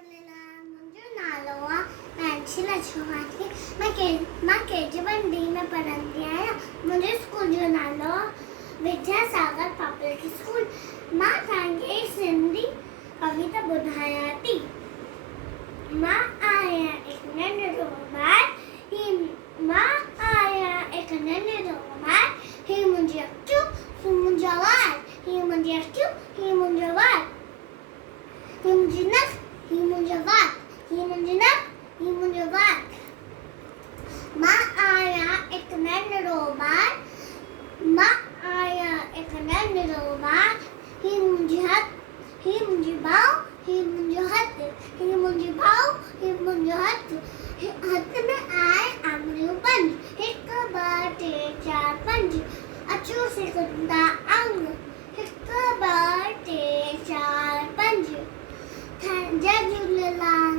झूलेलाल मुंहिंजो नालो आहे लचहवानी। मां KG1D में पढ़ंदी आहियां। मुंहिंजे स्कूल जो नालो विद्या सागर पब्लिक स्कूल। मां तव्हांखे सिंधी कविता ॿुधायां थी। मां आहियां हिकु नंढड़ो ॿारु, मां आहियां हिकु नंढड़ो ॿारु, ही मुंहिंजी अखियूं, ही मुंहिंजा वार, ही मुंहिंजी अखियूं, ही मुंहिंजो वार, ही मुंहिंजी नस, ही मुंहिंजो वार, ही मुंहिंजी नस, ही मुंहिंजो वार। मां आहियां हिकु नंढड़ो ॿारु, मां आहियां हिकु नंढड़ो ॿारु, ही मुंहिंजी हथ, ही मुंहिंजी ॿाहु, ही मुंहिंजो हथ, ही मुंहिंजी ॿाहु, ही मुंहिंजो हथ। हथ में आहे आङुरियूं 5, 1 2 3 4 5, अचो सिखंदा अंग 1 2 3 4 5। जय झूलेलाल।